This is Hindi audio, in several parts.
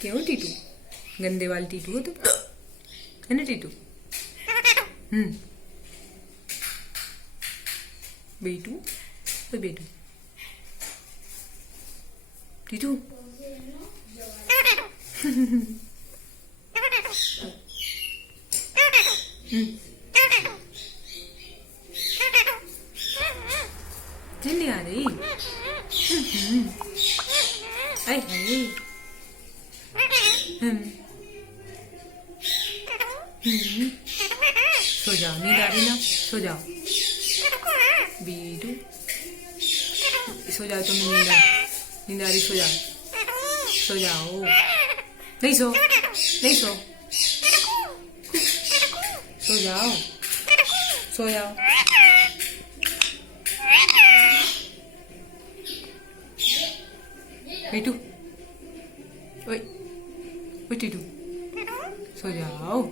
क्यों टीटू? गंदे वाली टीटू हो तुम, है ना टीटू? बेटू, ओ बेटू, टीटू। नहीं आ रही। हाय हाय। सो जाओ, नींद आ रही ना, सो जाओ बेटू, सो जाओ तुम, नींद आ रही, सो जाओ, सो जाओ। नहीं सो, नहीं सो, सो जाओ, सो जाओ। बेटू, ओए ओए टीटू, सो जाओ,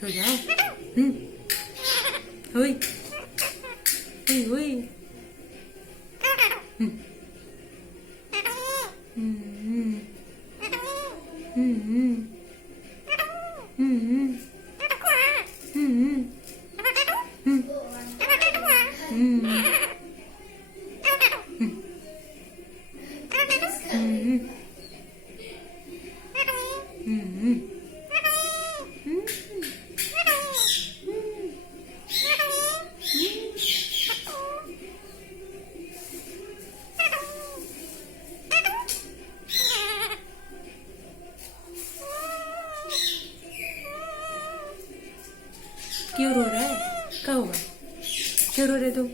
सो जाओ। ओए ओए ओए। क्यों रो रहा है? क्या हुआ? क्यों रो रहे तुम?